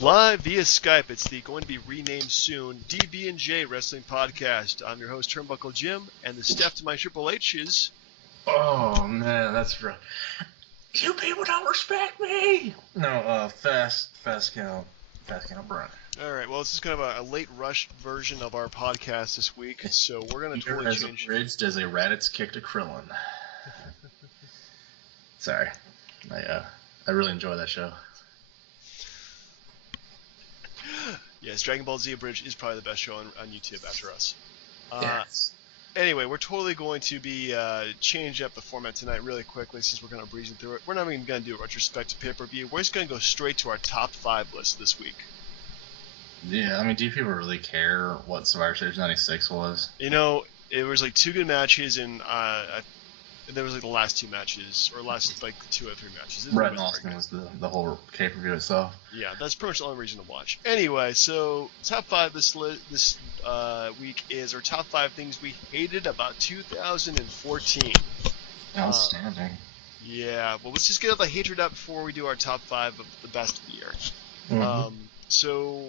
Live via Skype, it's the going to be renamed soon DB&J Wrestling Podcast. I'm your host, Turnbuckle Jim, and the staff to my Triple H is... Oh, man, that's rough. You people don't respect me! No, Fast Count Brian. Alright, well, this is kind of a late rush version of our podcast this week, so we're going to totally change... Abridged as a Raditz kick to Krillin. Sorry. I really enjoy that show. Yes, Dragon Ball Z Abridged is probably the best show on YouTube after us. Yes. Anyway, we're totally going to be changing up the format tonight really quickly since we're going to breeze through it. We're not even going to do a retrospective pay-per-view. We're just going to go straight to our top 5 list this week. Yeah, I mean, do people really care what Survivor Series 96 was? You know, it was like 2 good matches, and there was like the last 2 matches, or last like 2 or 3 matches. Brett and Austin was the whole pay-per-view itself. Yeah, that's pretty much the only reason to watch. Anyway, so top 5 this week is our top 5 things we hated about 2014. Outstanding. Yeah, well, let's just get all the hatred out before we do our top 5 of the best of the year. Mm-hmm. So,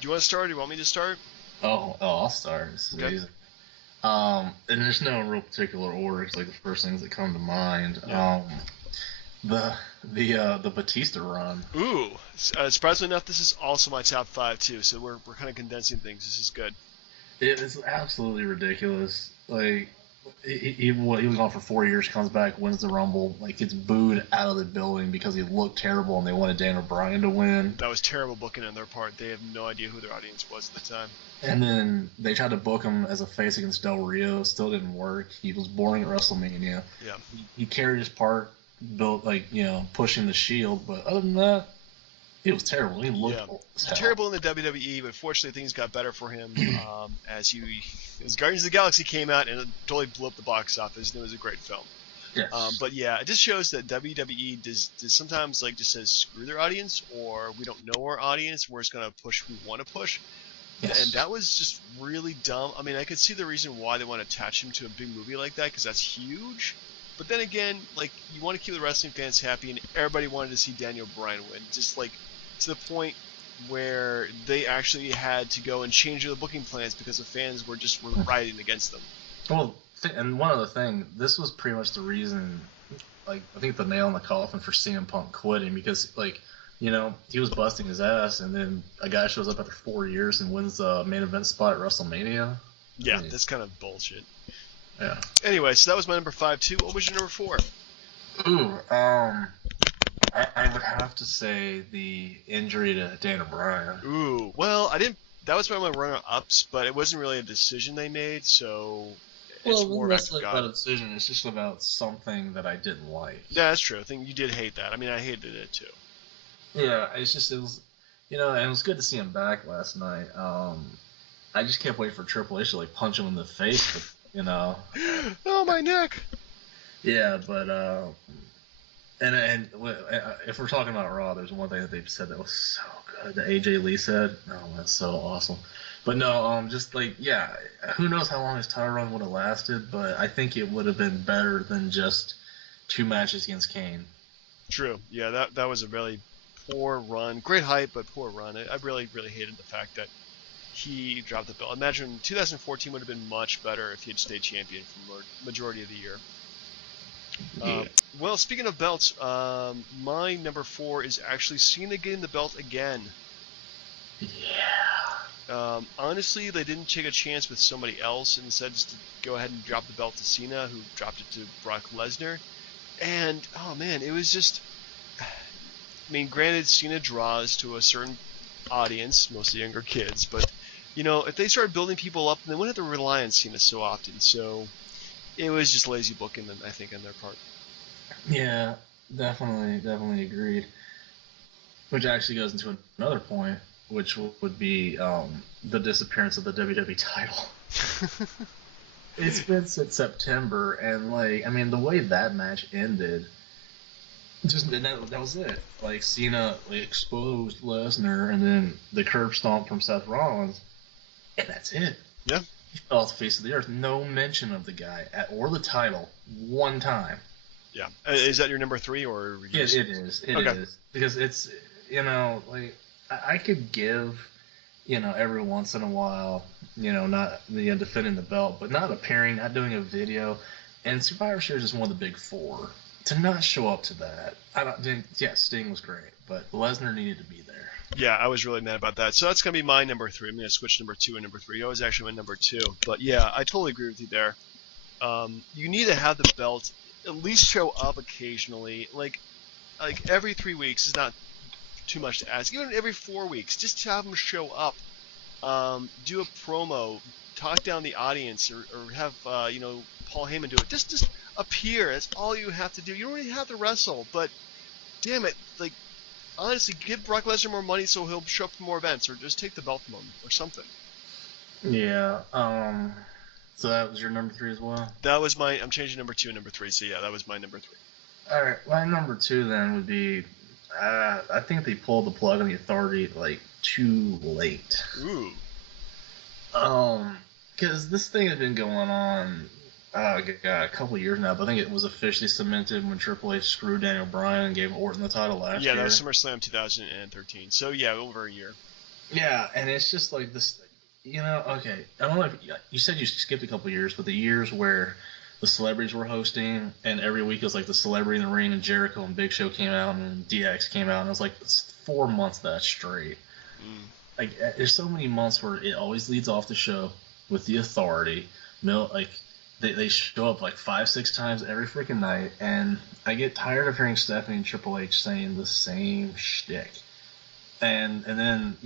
do you want to start, or do you want me to start? Oh, I'll start. This is Okay. easy. And there's no real particular order. It's like the first things that come to mind. Yeah. The Batista run. Ooh, surprisingly enough, this is also my top 5 too. So we're kind of condensing things. This is good. It is absolutely ridiculous. Like he was gone for 4 years, comes back, wins the Rumble, like gets booed out of the building because he looked terrible, and they wanted Daniel Bryan to win. That was terrible booking on their part. They have no idea who their audience was at the time. And then they tried to book him as a face against Del Rio. Still didn't work. He was boring at WrestleMania. Yeah. He carried his part, built pushing the Shield, but other than that, it was terrible. He looked terrible in the WWE, but fortunately things got better for him as Guardians of the Galaxy came out and it totally blew up the box office, and it was a great film. Yes. But yeah, it just shows that WWE does sometimes like just says screw their audience, or we don't know our audience, we're just gonna push who we want to push. Yes. And that was just really dumb. I mean, I could see the reason why they want to attach him to a big movie like that, because that's huge. But then again, like, you want to keep the wrestling fans happy, and everybody wanted to see Daniel Bryan win. Just like to the point where they actually had to go and change their booking plans because the fans were rioting against them. Well, and one other thing, this was pretty much the reason, like, I think the nail in the coffin for CM Punk quitting, because, like, he was busting his ass, and then a guy shows up after 4 years and wins the main event spot at WrestleMania. Yeah, that's kind of bullshit. Yeah. Anyway, so that was my number 5 too. What was your number 4? Ooh, I would have to say the injury to Daniel Bryan. Ooh, well, that was one of my runner-ups, but it wasn't really a decision they made, so it's more about a decision. It's just about something that I didn't like. Yeah, that's true. I think you did hate that. I mean, I hated it too. Yeah, it was, and it was good to see him back last night. I just kept waiting for Triple H to like punch him in the face, but, Oh, my neck. Yeah, but and if we're talking about Raw, there's one thing that they've said that was so good that AJ Lee said. Oh, that's so awesome. But no, just like, yeah, who knows how long his title run would have lasted, but I think it would have been better than just 2 matches against Kane. True. Yeah, that was a really poor run. Great hype, but poor run. I really, really hated the fact that he dropped the belt. Imagine 2014 would have been much better if he had stayed champion for the majority of the year. Yeah. Well, speaking of belts, my number 4 is actually Cena getting the belt again. Yeah. Honestly, they didn't take a chance with somebody else and instead just to go ahead and drop the belt to Cena, who dropped it to Brock Lesnar. And, oh man, it was just... I mean, granted, Cena draws to a certain audience, mostly younger kids, but, if they started building people up, then they wouldn't have to rely on Cena so often. So it was just lazy booking, I think, on their part. Yeah, definitely agreed. Which actually goes into another point, which would be the disappearance of the WWE title. It's been since September, and the way that match ended, that was it. Like, Cena exposed Lesnar, and then the curb stomp from Seth Rollins, and that's it. Yeah. He fell off the face of the earth. No mention of the guy or the title one time. Yeah. Is that your number 3, or? Yes, it is. It is because it's I could give, every once in a while, not defending the belt, but not appearing, not doing a video. And Survivor Series is one of the big four. To not show up to that, I don't think. Yeah, Sting was great, but Lesnar needed to be there. Yeah, I was really mad about that. So that's gonna be my number 3. I'm gonna switch number 2 and number 3. That was actually my number 2. But yeah, I totally agree with you there. You need to have the belt at least show up occasionally. Like every 3 weeks is not too much to ask. Even every 4 weeks, just to have them show up. Do a promo, talk down the audience, or have Paul Heyman do it. Just appear. That's all you have to do. You don't even have to wrestle, but damn it, like honestly, give Brock Lesnar more money so he'll show up for more events, or just take the belt from him, or something. Yeah. So that was your number 3 as well. That was my. I'm changing number 2 and number 3. So yeah, that was my number 3. All right. My number 2 then would be. I think they pulled the plug on the Authority like too late. Ooh. Because this thing had been going on a couple of years now, but I think it was officially cemented when Triple H screwed Daniel Bryan and gave Orton the title last year. Yeah, that was SummerSlam 2013. So yeah, over a year. Yeah, and it's just like this, okay. I don't know if you said you skipped a couple of years, but the years where the celebrities were hosting, and every week it was like the Celebrity in the Ring, and Jericho and Big Show came out, and DX came out, and it was like 4 months that straight. Like, there's so many months where it always leads off the show with the Authority. Like, they show up like 5-6 times every freaking night, and I get tired of hearing Stephanie and Triple H saying the same shtick. And then,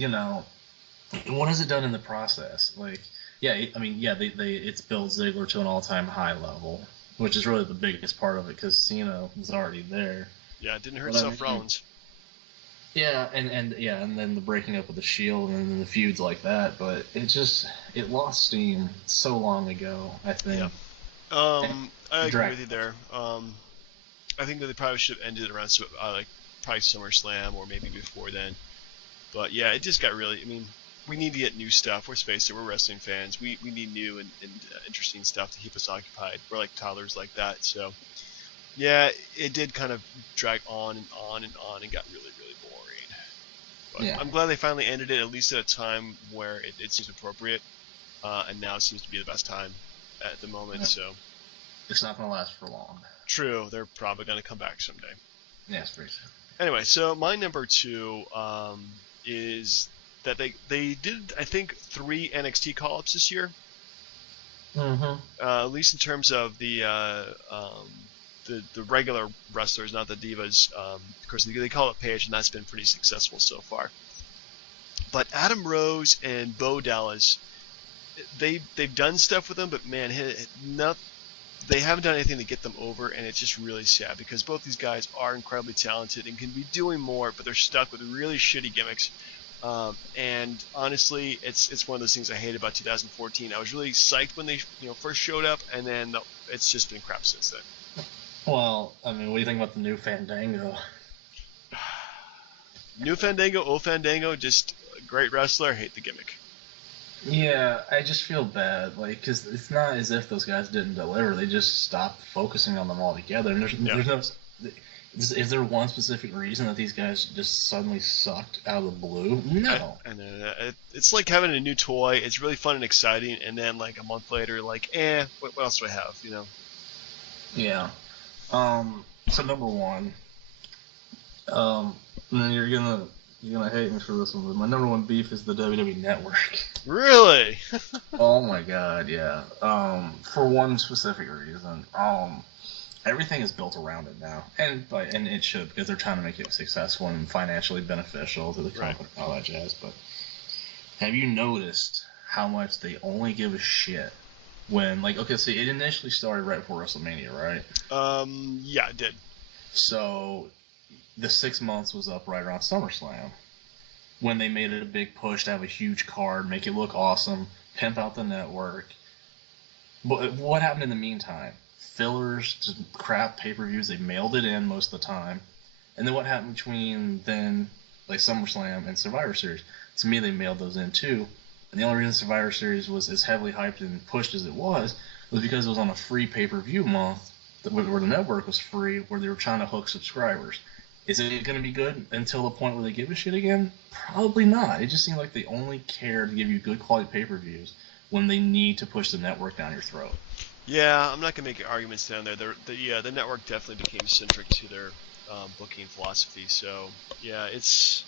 what has it done in the process? Like, it's built Ziggler to an all-time high level, which is really the biggest part of it because Cena was already there. Yeah, it didn't hurt Seth Rollins. Yeah, and then the breaking up of the Shield and then the feuds like that, but it lost steam so long ago, I think. Yeah. I agree with you there. I think that they probably should have ended it around probably SummerSlam or maybe before then. But yeah, it just got really. I mean, we need to get new stuff. Let's face it, we're wrestling fans. We need new and interesting stuff to keep us occupied. We're like toddlers like that. So yeah, it did kind of drag on and on and on and got really, really boring. But yeah. I'm glad they finally ended it, at least at a time where it seems appropriate. And now it seems to be the best time at the moment. Yeah. So it's not going to last for long. True. They're probably going to come back someday. Yes, pretty soon. Anyway, so my number 2 is that they did, I think, 3 NXT call-ups this year. Mm-hmm. At least in terms of the regular wrestlers, not the divas. Of course, they call it Paige, and that's been pretty successful so far. But Adam Rose and Bo Dallas, they've done stuff with them, but man, they haven't done anything to get them over, and it's just really sad because both these guys are incredibly talented and can be doing more, but they're stuck with really shitty gimmicks. And honestly, it's one of those things I hate about 2014. I was really psyched when they first showed up, and then it's just been crap since then. Well, I mean, what do you think about the new Fandango? New Fandango, old Fandango, just a great wrestler. I hate the gimmick. Yeah, I just feel bad, because it's not as if those guys didn't deliver. They just stopped focusing on them altogether. And there's no. Is there one specific reason that these guys just suddenly sucked out of the blue? No. It's like having a new toy. It's really fun and exciting, and then like a month later, like, what else do I have? Yeah. So number 1. And then you're gonna hate me for this one, but my number 1 beef is the WWE Network. Really? Oh my god, yeah. For one specific reason. Everything is built around it now, and it should, because they're trying to make it successful and financially beneficial to the company and all that jazz. But have you noticed how much they only give a shit when, so it initially started right before WrestleMania, right? Yeah, it did. So the 6 months was up right around SummerSlam, when they made it a big push to have a huge card, make it look awesome, pimp out the network. But what happened in the meantime? Fillers, just crap pay-per-views. They mailed it in most of the time. And then what happened between then, like SummerSlam and Survivor Series? To me, they mailed those in too. And the only reason Survivor Series was as heavily hyped and pushed as it was because it was on a free pay-per-view month where the network was free, where they were trying to hook subscribers. Is it going to be good until the point where they give a shit again? Probably not. It just seems like they only care to give you good quality pay-per-views when they need to push the network down your throat. Yeah, I'm not gonna make arguments down there. The network definitely became centric to their booking philosophy. So yeah, it's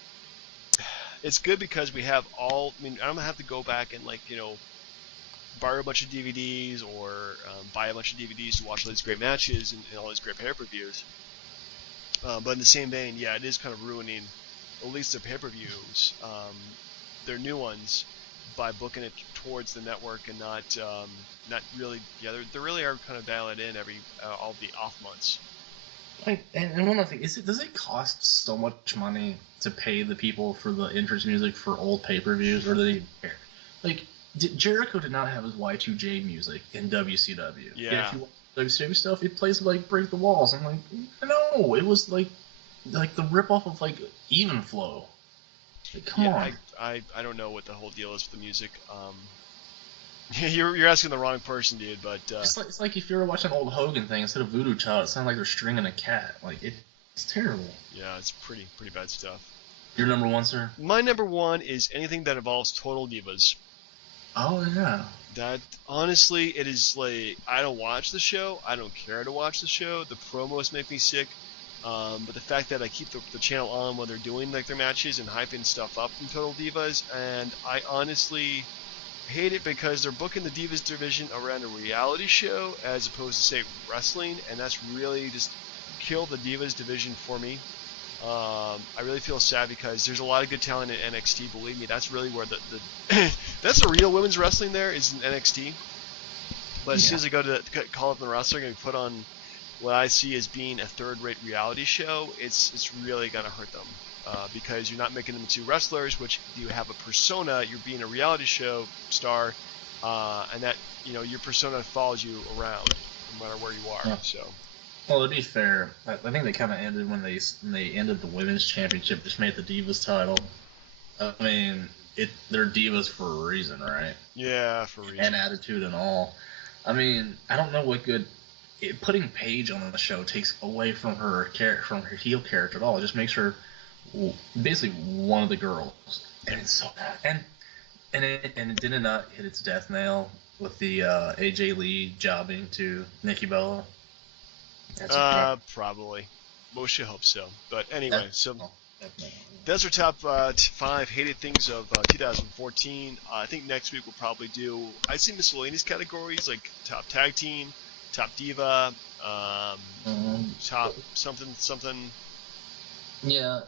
good because we have all. I mean, I don't have to go back and borrow a bunch of DVDs or buy a bunch of DVDs to watch all these great matches and all these great pay-per-views. But in the same vein, yeah, it is kind of ruining at least their pay-per-views, their new ones, by booking it towards the network and not really. Yeah, they really are kind of dialing in every all the off months. Like, and one other thing, does it cost so much money to pay the people for the entrance music for old pay-per-views, or do they care? Like, Jericho did not have his Y2J music in WCW. Yeah. If you want WCW stuff, it plays like Break the Walls. I'm like, no, it was like the ripoff of like Even Flow. Like, come on. I don't know what the whole deal is with the music. You're asking the wrong person, dude. But it's like if you were watching an old Hogan thing, instead of Voodoo Child, it sounded like they're stringing a cat. Like, it's terrible. Yeah, it's pretty bad stuff. Your number one, sir? My number one is anything that involves Total Divas. Oh yeah. That honestly, it is like, I don't watch the show. I don't care to watch the show. The promos make me sick. But the fact that I keep the channel on when they're doing like their matches and hyping stuff up from Total Divas, and I honestly hate it because they're booking the Divas division around a reality show as opposed to, say, wrestling, and that's really just killed the Divas division for me. I really feel sad because there's a lot of good talent in NXT. Believe me, that's really where the that's the real women's wrestling there is in NXT. But as soon as they go to call up the wrestling and put on what I see as being a third-rate reality show, it's really gonna hurt them. Because you're not making them into wrestlers, which you have a persona. You're being a reality show star, and that your persona follows you around no matter where you are. Yeah. So, well, to be fair, I think they kind of ended when they ended the women's championship, just made the Divas title. I mean, they're divas for a reason, right? Yeah, for a reason. And attitude and all. I mean, I don't know what good. Putting Paige on the show takes away from her heel character at all. It just makes her basically one of the girls, and it's so bad. And it did not hit its death nail with the AJ Lee jobbing to Nikki Bella. Probably. Most should hope so. But anyway, that's our top 5 hated things of 2014. I think next week we'll probably do, I'd say, miscellaneous categories like top tag team, top diva, top something. Yeah,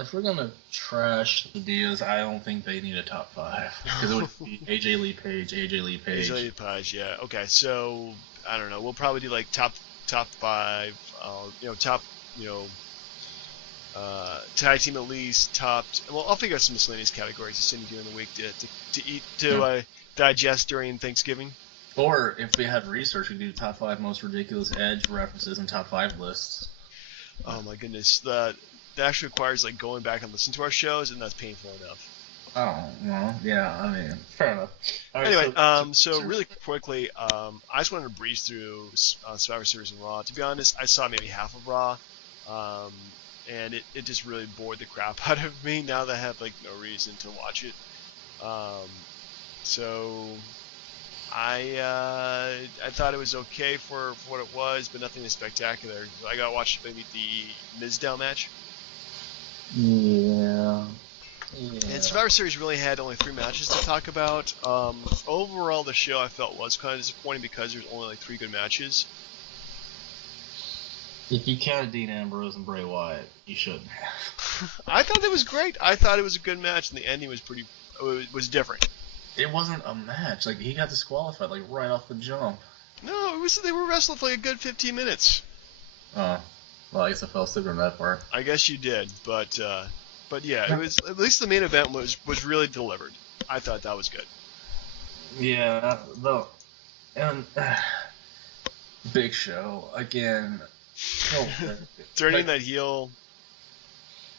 if we're gonna trash the Divas, I don't think they need a top 5 because it would be AJ Lee Page. AJ Lee Page, yeah. Okay, so I don't know. We'll probably do like top 5. Top tag team at least. Top. Well, I'll figure out some miscellaneous categories to send you during the week to digest during Thanksgiving. Or if we had research, we do top 5 most ridiculous Edge references and top 5 lists. Oh my goodness, that actually requires like going back and listening to our shows, and that's painful enough. Oh well, yeah. I mean, fair enough. All right, anyway, so really quickly, I just wanted to breeze through Survivor Series and Raw. To be honest, I saw maybe half of Raw, and it just really bored the crap out of me. Now that I have like no reason to watch it, so I thought it was okay for what it was, but nothing spectacular. I got to watch maybe the Mizdow match. Yeah. And Survivor Series really had only 3 matches to talk about. Overall, the show I felt was kind of disappointing because there's only like 3 good matches. If you counted Dean Ambrose and Bray Wyatt, you shouldn't have. I thought it was great. I thought it was a good match, and the ending was was different. It wasn't a match. Like, he got disqualified like right off the jump. No, they were wrestling for like a good 15 minutes. Oh, well, I guess I fell asleep on that part. I guess you did, but yeah, it was, at least the main event was really delivered. I thought that was good. Yeah, and Big Show again. Turning that heel.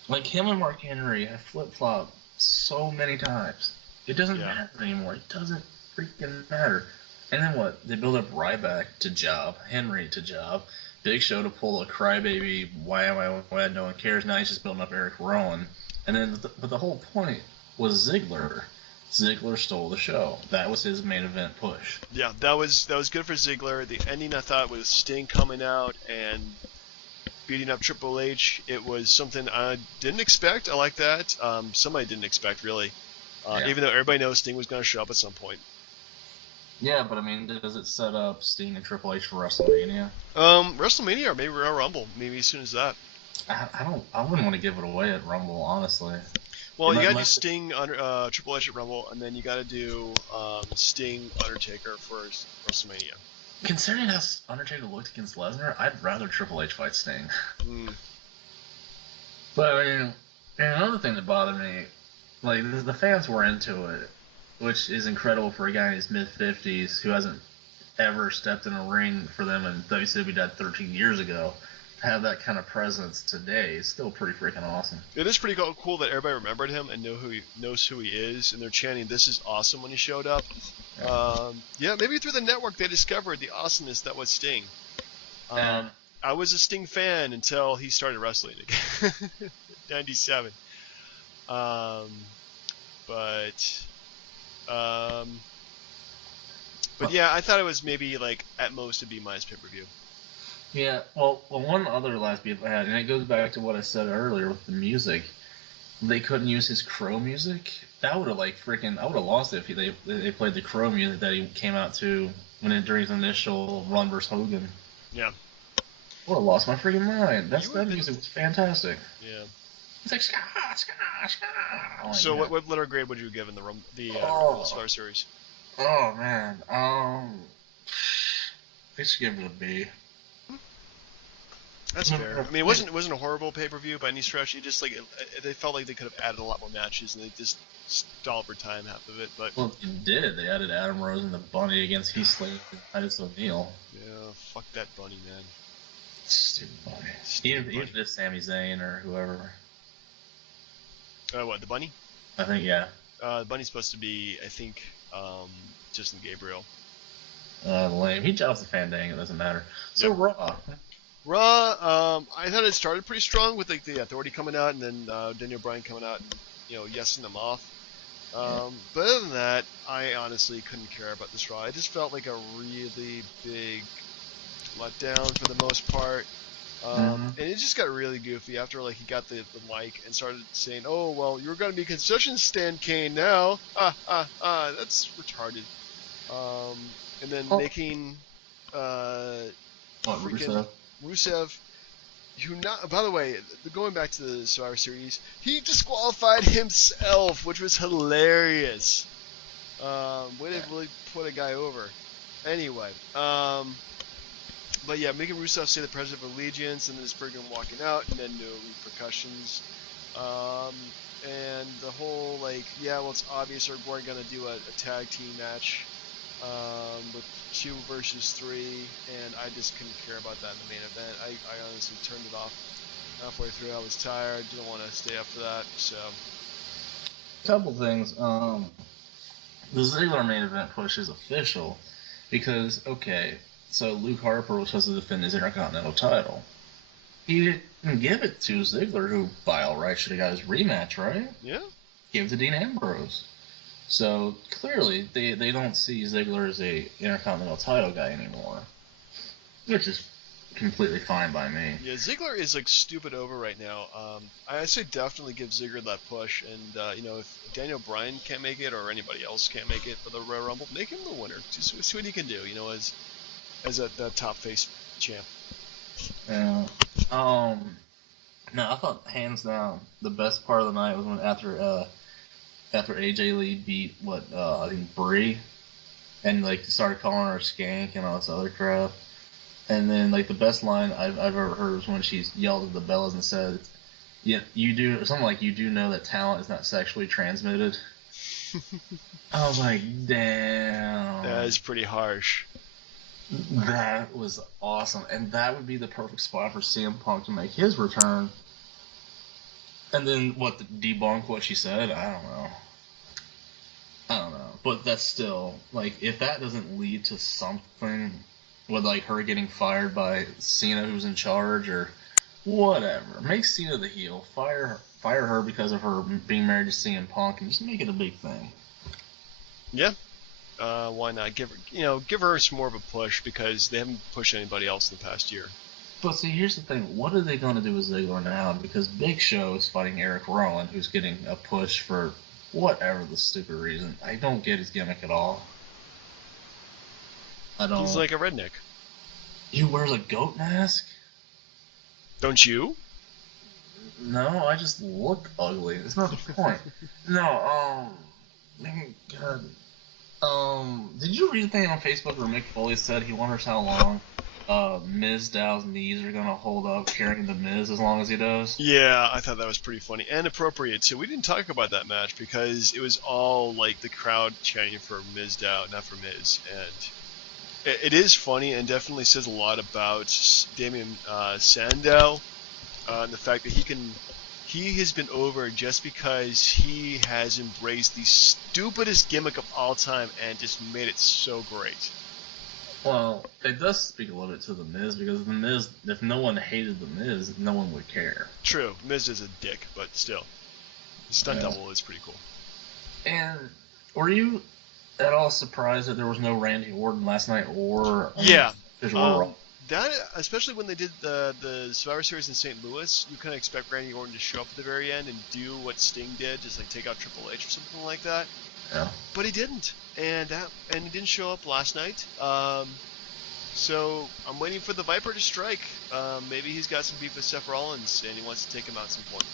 Like, him and Mark Henry have flip-flopped so many times. It doesn't matter anymore. It doesn't freaking matter. And then what? They build up Ryback to job, Henry to job, Big Show to pull a crybaby, why am I why no one cares? Now he's just building up Eric Rowan, and then but the whole point was Ziggler. Ziggler stole the show. That was his main event push. Yeah, that was good for Ziggler. The ending I thought was Sting coming out and beating up Triple H. It was something I didn't expect. I like that. Somebody didn't expect really, even though everybody knows Sting was going to show up at some point. Yeah, but I mean, does it set up Sting and Triple H for WrestleMania? WrestleMania or maybe Royal Rumble. Maybe as soon as that. I wouldn't want to give it away at Rumble, honestly. Well, you got to do Sting under Triple H at Rumble, and then you got to do Sting Undertaker for WrestleMania. Considering how Undertaker looked against Lesnar, I'd rather Triple H fight Sting. But I mean, another thing that bothered me, like the fans were into it, which is incredible for a guy in his mid-50s who hasn't ever stepped in a ring for them, and WCW died 13 years ago. To have that kind of presence today is still pretty freaking awesome. It is pretty cool that everybody remembered him and knows who he is, and they're chanting, "This is awesome" when he showed up. Yeah, maybe through the network they discovered the awesomeness that was Sting. I was a Sting fan until he started wrestling again, 97. But yeah, I thought it was maybe like at most a B- pay-per-view. Yeah, well, one other last beef I had, and it goes back to what I said earlier with the music. They couldn't use his Crow music. That would have I would have lost it if they played the Crow music that he came out to during his initial run versus Hogan. Yeah. I would have lost my freaking mind. That music was fantastic. Yeah. It's like ska, ska, ska. Like so that. what letter grade would you give in the Star Series? Oh man, let's give it a B. That's fair. I mean, it wasn't a horrible pay-per-view by any stretch. It just they felt like they could have added a lot more matches, and they just stalled for time half of it. But well, they did. They added Adam Rose and the Bunny against Heath Slater and Titus O'Neil. Yeah, fuck that Bunny, man. Stupid Bunny. Even if it's Sami Zayn or whoever. What, the Bunny? I think, yeah. The Bunny's supposed to be, I think, Justin Gabriel. Lame. He jobs the Fandango. It doesn't matter. So Raw. Raw, I thought it started pretty strong with like the Authority coming out and then Daniel Bryan coming out and yesing them off. But other than that, I honestly couldn't care about this Raw. It just felt like a really big letdown for the most part. And it just got really goofy after he got the mic and started saying, "Oh well, you're going to be concession stand Kane now." That's retarded. And then making freaking Rusev, by the way, going back to the Survivor Series, he disqualified himself, which was hilarious. Way to really put a guy over. Anyway, but yeah, making Rusev say the Pledge of Allegiance and then just friggin' walking out and then no repercussions. And the whole it's obvious we're gonna do a tag team match with 2 versus 3, and I just couldn't care about that in the main event. I honestly turned it off halfway through. I was tired, didn't want to stay up for that. So, couple things. The Ziggler main event push is official because so Luke Harper was supposed to defend his Intercontinental title. He didn't give it to Ziggler, who by all rights should have got his rematch, right? Yeah. Give it to Dean Ambrose. So clearly they don't see Ziggler as a Intercontinental title guy anymore, which is completely fine by me. Yeah, Ziggler is stupid over right now. I say definitely give Ziggler that push, and if Daniel Bryan can't make it or anybody else can't make it for the Royal Rumble, make him the winner. Just see what he can do, as a top face champ. Yeah. No, I thought hands down the best part of the night was when after AJ Lee beat I think Brie, and started calling her a skank and all this other crap. And then the best line I've ever heard was when she yelled at the Bellas and said, "Yeah, you do something like you do know that talent is not sexually transmitted." I was like, damn. That is pretty harsh. That was awesome, and that would be the perfect spot for CM Punk to make his return. And then debunk what she said? I don't know. But that's still if that doesn't lead to something with like her getting fired by Cena, who's in charge, or whatever. Make Cena the heel. Fire her because of her being married to CM Punk, and just make it a big thing. Yeah. Why not give her some more of a push because they haven't pushed anybody else in the past year. But see, here's the thing: what are they going to do with Ziggler now? Because Big Show is fighting Eric Rowan, who's getting a push for whatever the stupid reason. I don't get his gimmick at all. I don't. He's like a redneck. He wears a goat mask? Don't you? No, I just look ugly. It's not the point. No, God. Did you read the thing on Facebook where Mick Foley said he wonders how long Miz Dow's knees are gonna hold up carrying the Miz as long as he does? Yeah, I thought that was pretty funny and appropriate too. We didn't talk about that match because it was all like the crowd chanting for Miz Dow, not for Miz, and it is funny and definitely says a lot about Damien Sandow and the fact that he has been over just because he has embraced the stupidest gimmick of all time and just made it so great. Well, it does speak a little bit to the Miz because the Miz, if no one hated the Miz, no one would care. True, Miz is a dick, but still, the stunt double is pretty cool. And were you at all surprised that there was no Randy Orton last night, or yeah, that especially when they did the Survivor Series in St. Louis, you kind of expect Randy Orton to show up at the very end and do what Sting did, just like take out Triple H or something like that. Yeah. But he didn't, and he didn't show up last night. So I'm waiting for the Viper to strike. Maybe he's got some beef with Seth Rollins and he wants to take him out at some point.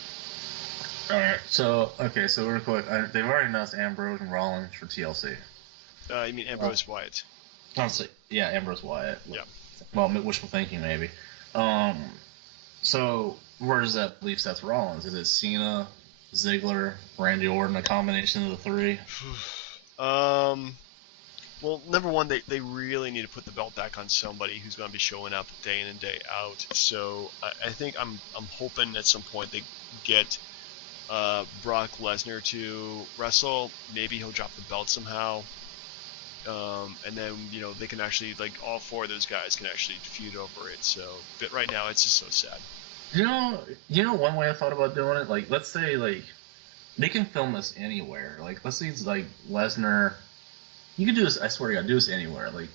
All right. So real quick, they've already announced Ambrose and Rollins for TLC. You mean Ambrose Wyatt? Honestly, yeah, Ambrose Wyatt. Yeah. Well, wishful thinking maybe. So where does that leave Seth Rollins? Is it Cena, Ziggler, Randy Orton, a combination of the three? Well, number one, they really need to put the belt back on somebody who's going to be showing up day in and day out. So I think I'm hoping at some point they get Brock Lesnar to wrestle. Maybe he'll drop the belt somehow. And then, they can actually, like, all four of those guys can actually feud over it. So, but right now, it's just so sad. You know one way I thought about doing it? Like, let's say, like, they can film this anywhere. Like, let's say it's, like, Lesnar. You can do this, I swear to God, do this anywhere. Like,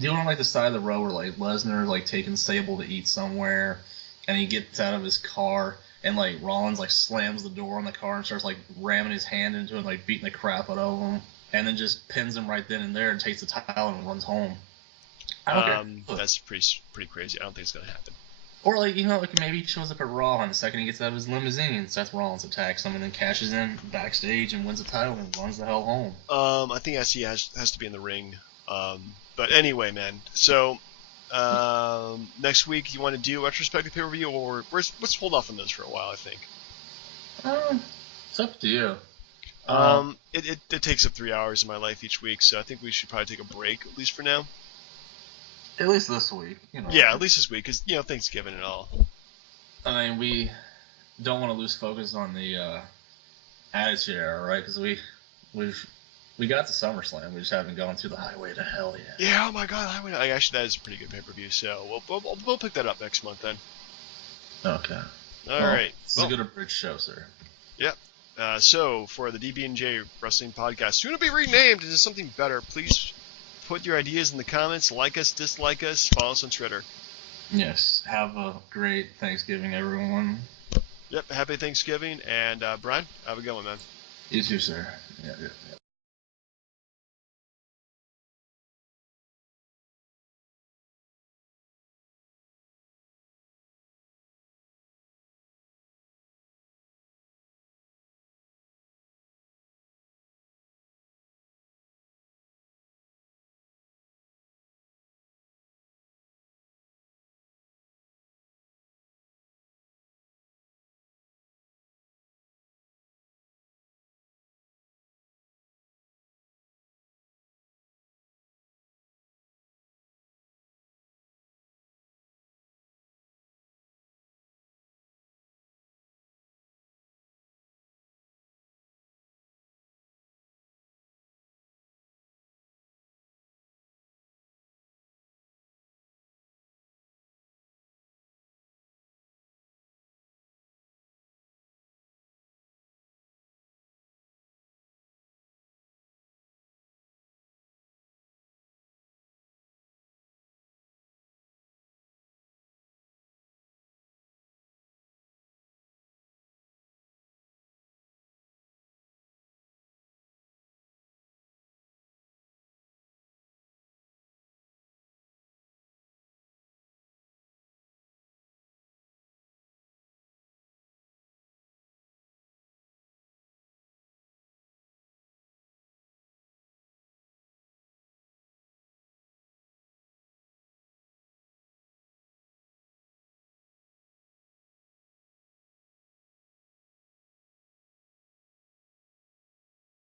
do it on, like, the side of the road where, like, Lesnar, like, taking Sable to eat somewhere, and he gets out of his car, and, like, Rollins, like, slams the door on the car and starts, like, ramming his hand into it and, like, beating the crap out of him. And then just pins him right then and there and takes the title and runs home. I don't care. That's pretty crazy. I don't think it's going to happen. Or, like, like maybe he shows up at Raw and the second he gets out of his limousine, Seth Rollins attacks him and then cashes in backstage and wins the title and runs the hell home. I think SC has to be in the ring. But anyway, man. So, next week, you want to do retrospective pay-per-view, or let's hold off on those for a while, I think. It's up to you. It takes up 3 hours of my life each week, so I think we should probably take a break, at least for now. At least this week, Yeah, at least this week, because, Thanksgiving and all. I mean, we don't want to lose focus on the Attitude Era, right? Because we got to SummerSlam, we just haven't gone through the Highway to Hell yet. Yeah, oh my God, actually, that is a pretty good pay-per-view, so we'll pick that up next month, then. Okay. All right. This is a good abridged show, sir. Yep. So, for the DB&J Wrestling Podcast, soon to be renamed into something better, please put your ideas in the comments, like us, dislike us, follow us on Twitter. Yes. Have a great Thanksgiving, everyone. Yep, happy Thanksgiving, and Brian, have a good one, man. You too, sir. Yeah.